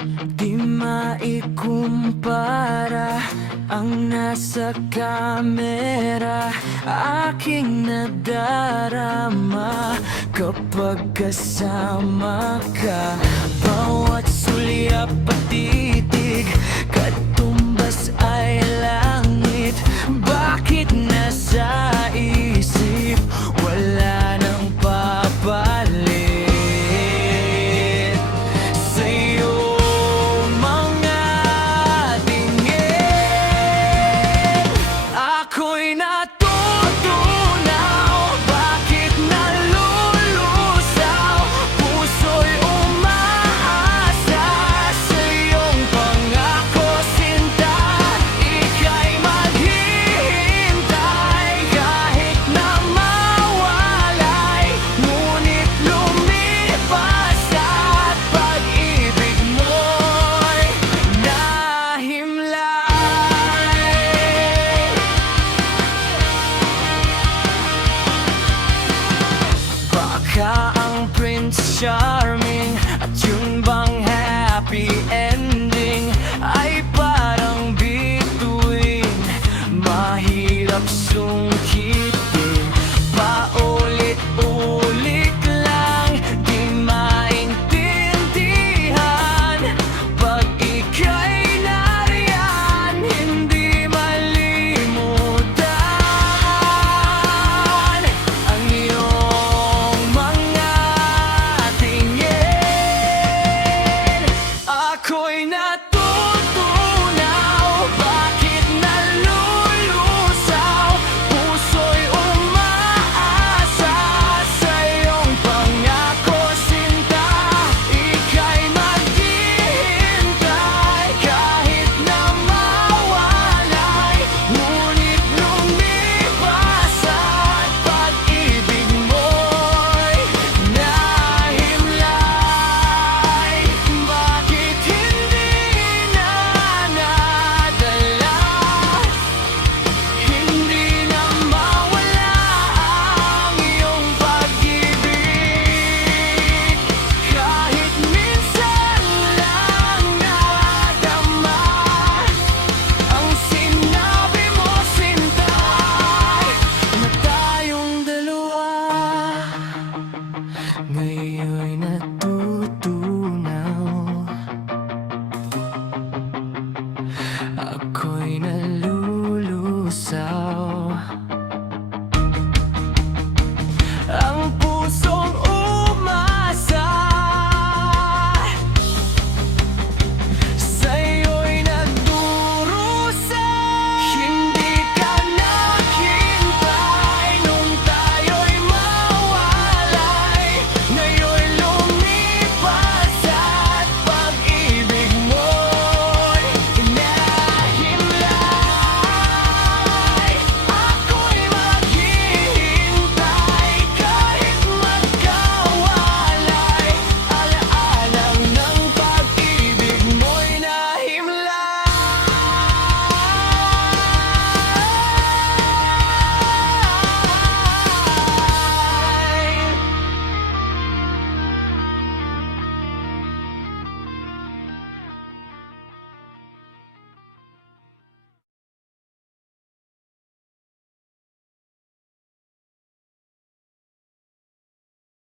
Di maikumpara ang nasa kamera, aking nadarama kapag kasama ka. Bawat sulyap at titig, katumbas ay langit. Bakit nasa isip wala nang papalit sa'yo? Ako'y natutunaw, bakit nalulusaw? Puso'y umaasa sa iyong pangako, sinta. Ika'y maghihintay kahit na mawalay, ngunit lumipas at pag-ibig mo'y nahimlay. Baka ang Prince Charming at yun bang happy end